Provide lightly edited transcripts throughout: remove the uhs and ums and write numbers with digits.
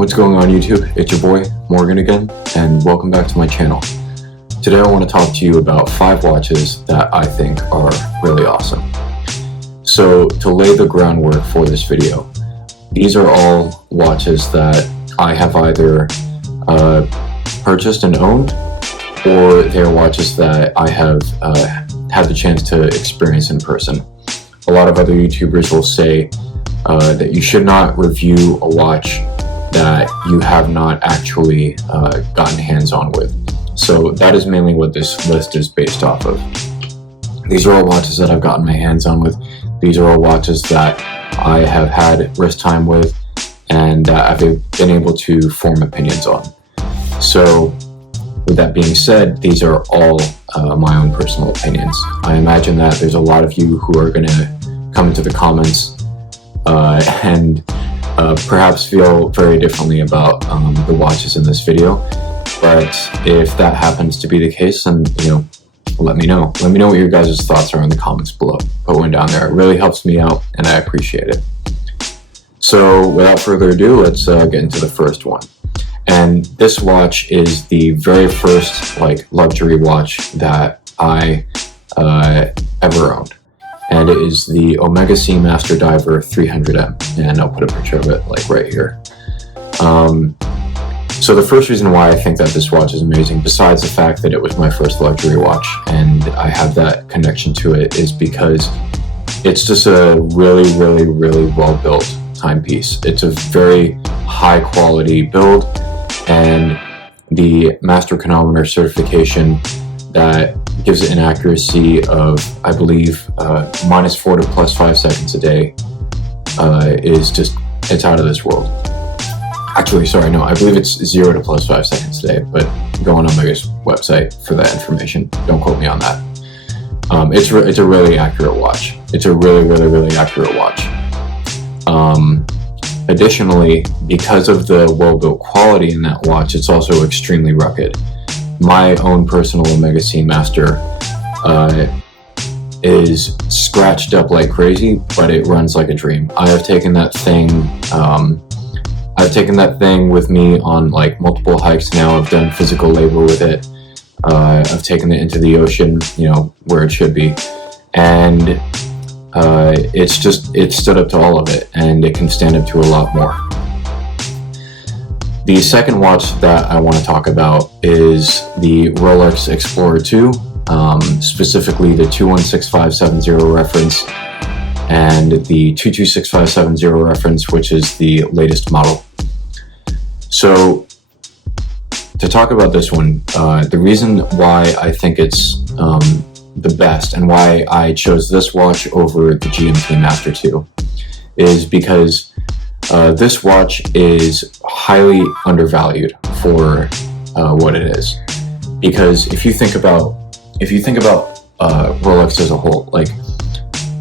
What's going on YouTube? It's your boy Morgan again, and welcome back to my channel. Today I want to talk to you about 5 watches that I think are really awesome. So to lay the groundwork for this video, these are all watches that I have either purchased and owned, or they're watches that I have had the chance to experience in person. A lot of other YouTubers will say that you should not review a watch that you have not actually gotten hands-on with. So that is mainly what this list is based off of. These are all watches that I've gotten my hands on with. These are all watches that I have had wrist time with and I've been able to form opinions on. So with that being said, these are all my own personal opinions. I imagine that there's a lot of you who are going to come into the comments and perhaps feel very differently about the watches in this video. But if that happens to be the case, then let me know. Let me know what your guys' thoughts are in the comments below. Put one down there. It really helps me out, and I appreciate it. So without further ado, let's get into the first one. And this watch is the very first luxury watch that I ever owned. And it is the Omega Seamaster Diver 300M, and I'll put a picture of it right here. So the first reason why I think that this watch is amazing, besides the fact that it was my first luxury watch and I have that connection to it, is because it's just a really, really, really well-built timepiece. It's a very high quality build, and the Master Chronometer certification that gives it an accuracy of, I believe, -4 to +5 seconds a day it's out of this world. Actually, sorry, no, I believe it's 0 to +5 seconds a day, but go on Omega's website for that information. Don't quote me on that. It's a really accurate watch. It's a really, really, really accurate watch. Additionally, because of the well-built quality in that watch, it's also extremely rugged. My own personal Omega Seamaster is scratched up like crazy, but it runs like a dream. I have taken that thing. I've taken that thing with me on multiple hikes now. I've done physical labor with it. I've taken it into the ocean, where it should be, and it stood up to all of it, and it can stand up to a lot more. The second watch that I want to talk about is the Rolex Explorer 2, specifically the 216570 reference and the 226570 reference, which is the latest model. So to talk about this one, the reason why I think it's the best and why I chose this watch over the GMT Master 2 is because this watch is highly undervalued for what it is. Because if you think about Rolex as a whole,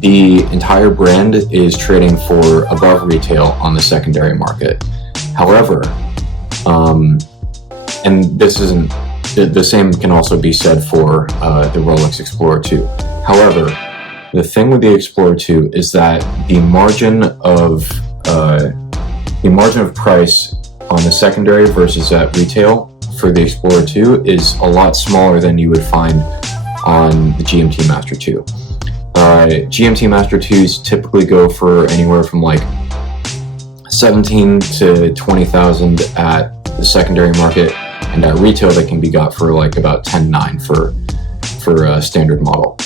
the entire brand is trading for above retail on the secondary market. However, and this isn't the same can also be said for the Rolex Explorer 2. However, the thing with the Explorer 2 is that the margin of price on the secondary versus at retail for the Explorer 2 is a lot smaller than you would find on the GMT Master 2. GMT Master 2s typically go for anywhere from 17 to 20,000 at the secondary market, and at retail they can be got for about 10.9 for a standard model.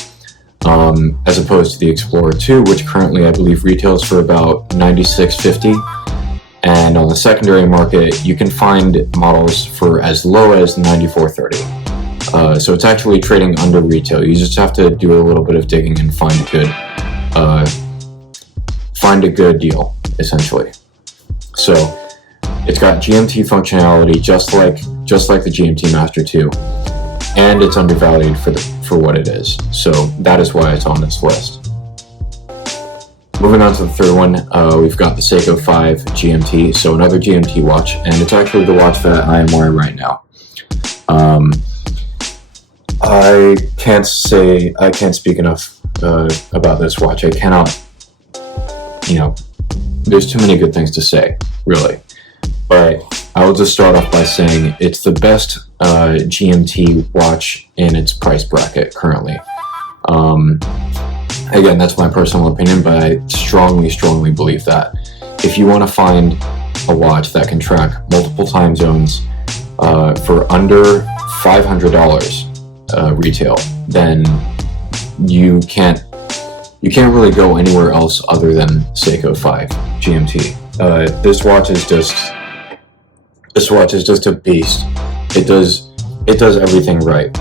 As opposed to the Explorer 2, which currently I believe retails for about $96.50, and on the secondary market you can find models for as low as $94.30. So it's actually trading under retail. You just have to do a little bit of digging and find a good deal, essentially. So it's got GMT functionality just like the GMT Master 2, and it's undervalued for what it is. So that is why it's on this list. Moving on to the third one, we've got the Seiko 5 GMT, so another GMT watch, and it's actually the watch that I am wearing right now. I can't speak enough about this watch. I cannot, there's too many good things to say, really. But I will just start off by saying it's the best GMT watch in its price bracket currently. Again, that's my personal opinion, but I strongly believe that. If you want to find a watch that can track multiple time zones for under $500 retail, then you can't really go anywhere else other than Seiko 5 GMT. This watch is just a beast. It does everything right.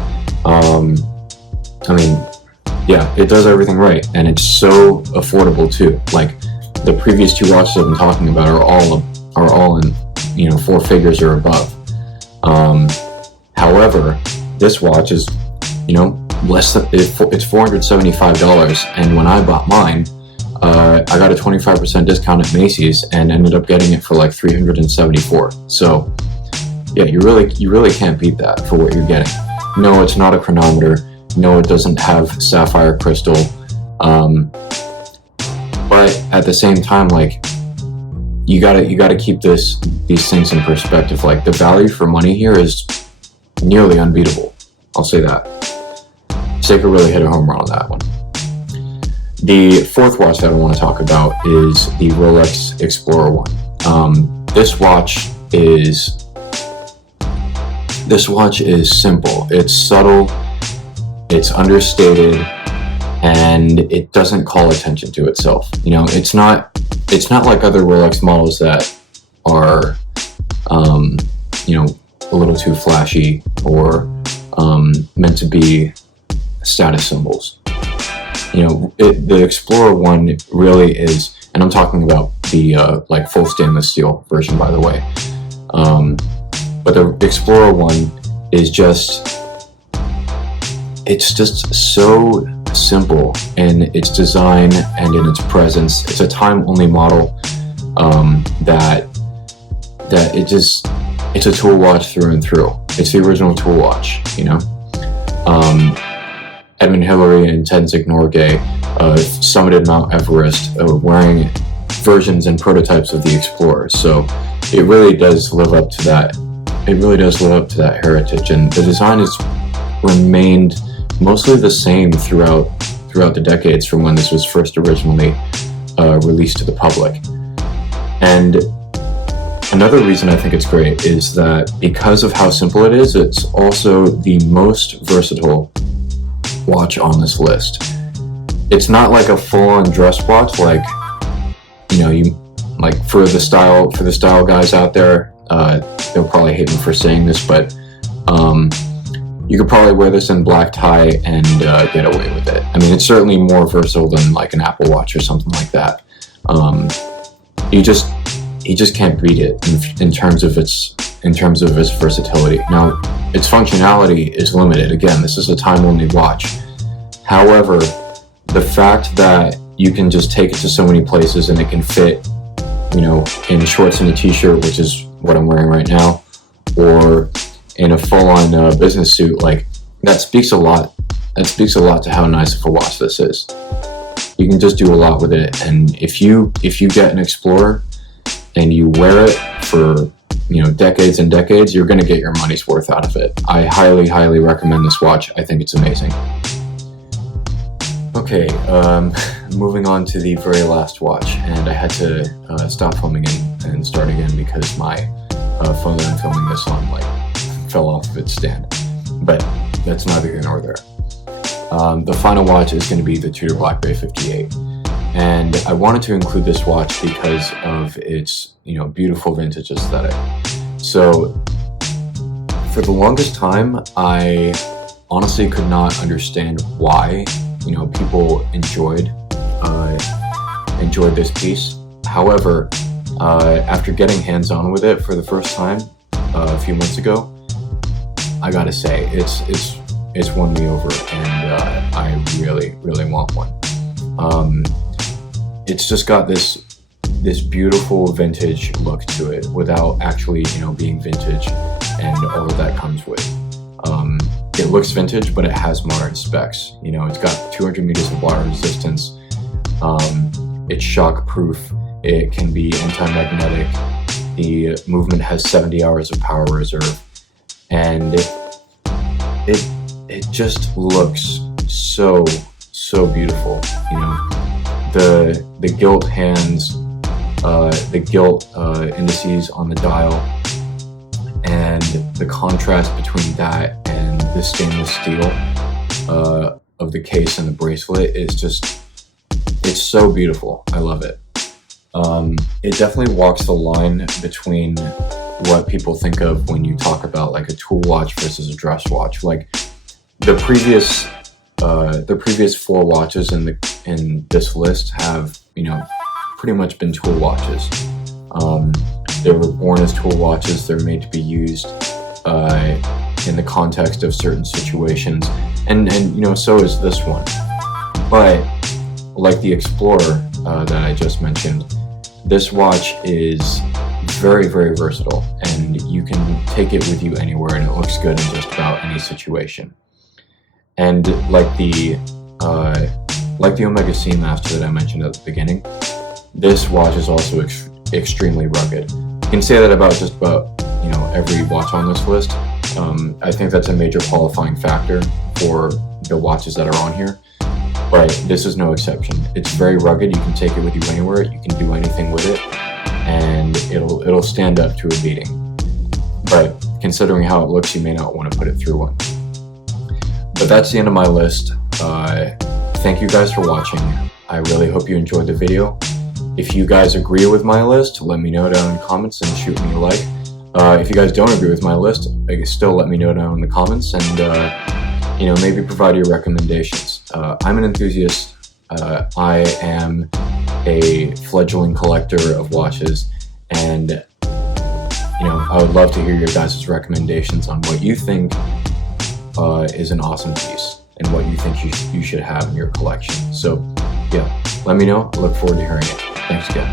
Yeah, it does everything right, and it's so affordable too. Like the previous two watches I've been talking about are all in four figures or above. However, this watch is less than it's $475, and when I bought mine, I got a 25% discount at Macy's and ended up getting it for like $374. So yeah, you really can't beat that for what you're getting. No, it's not a chronometer. No, it doesn't have sapphire crystal. But at the same time, like you gotta keep these things in perspective. Like the value for money here is nearly unbeatable. I'll say that. Seiko really hit a home run on that one. The fourth watch that I want to talk about is the Rolex Explorer 1. This watch is simple. It's subtle. It's understated, and it doesn't call attention to itself. It's not like other Rolex models that are, a little too flashy or meant to be status symbols. The Explorer 1 really is, and I'm talking about the like full stainless steel version, by the way. But the Explorer 1 is it's just so simple in its design and in its presence. It's a time-only model that it's a tool watch through and through. It's the original tool watch, Edmund Hillary and Tenzing Norgay summited Mount Everest wearing versions and prototypes of the Explorer. So it really does live up to that. It really does live up to that heritage, and the design has remained mostly the same throughout the decades from when this was first originally released to the public. And another reason I think it's great is that because of how simple it is, it's also the most versatile watch on this list. It's not like a full-on dress watch, like for the style guys out there. They'll probably hate me for saying this, but you could probably wear this in black tie and get away with it. I mean, it's certainly more versatile than like an Apple Watch or something like that. You just can't beat it in terms of its versatility. Now, its functionality is limited. Again, this is a time-only watch. However, the fact that you can just take it to so many places and it can fit, in shorts and a t-shirt, which is what I'm wearing right now, or in a full-on business suit, like that speaks a lot. That speaks a lot to how nice of a watch this is. You can just do a lot with it, and if you get an Explorer and you wear it for decades and decades, you're going to get your money's worth out of it. I highly recommend this watch. I think it's amazing. Okay, moving on to the very last watch, and I had to stop filming and start again because my phone that I'm filming this on fell off of its stand. But that's neither here nor there. The final watch is going to be the Tudor Blackberry 58, and I wanted to include this watch because of its beautiful vintage aesthetic. So for the longest time, I honestly could not understand why people enjoyed this piece. However, after getting hands-on with it for the first time a few months ago, I gotta say it's won me over, and I really want one. It's just got this beautiful vintage look to it without actually being vintage and all of that comes with. It looks vintage, but it has modern specs. It's got 200 meters of water resistance. It's shock proof. It can be anti-magnetic. The movement has 70 hours of power reserve, and it just looks so beautiful. You know, the gilt hands, the gilt indices on the dial, and the contrast between that and the stainless steel of the case and the bracelet is just, it's so beautiful. I love it. It definitely walks the line between what people think of when you talk about like a tool watch versus a dress watch. Like the previous 4 watches in this list have, you know, pretty much been tool watches. They were born as tool watches. They're made to be used in the context of certain situations, and you know, so is this one. But like the Explorer that I just mentioned, this watch is very versatile, and you can take it with you anywhere, and it looks good in just about any situation. And like the Omega Seamaster that I mentioned at the beginning, this watch is also extremely rugged. You can say that about just about, you know, every watch on this list. I think that's a major qualifying factor for the watches that are on here, but this is no exception. It's very rugged. You can take it with you anywhere. You can do anything with it, and it'll stand up to a beating. But considering how it looks, you may not want to put it through one. But that's the end of my list. Thank you guys for watching. I really hope you enjoyed the video. If you guys agree with my list, let me know down in the comments and shoot me a like. If you guys don't agree with my list, still let me know down in the comments, and you know, maybe provide your recommendations. I'm an enthusiast. I am a fledgling collector of watches, and you know, I would love to hear your guys' recommendations on what you think is an awesome piece and what you think you should have in your collection. So yeah, let me know. I look forward to hearing it. Thanks again.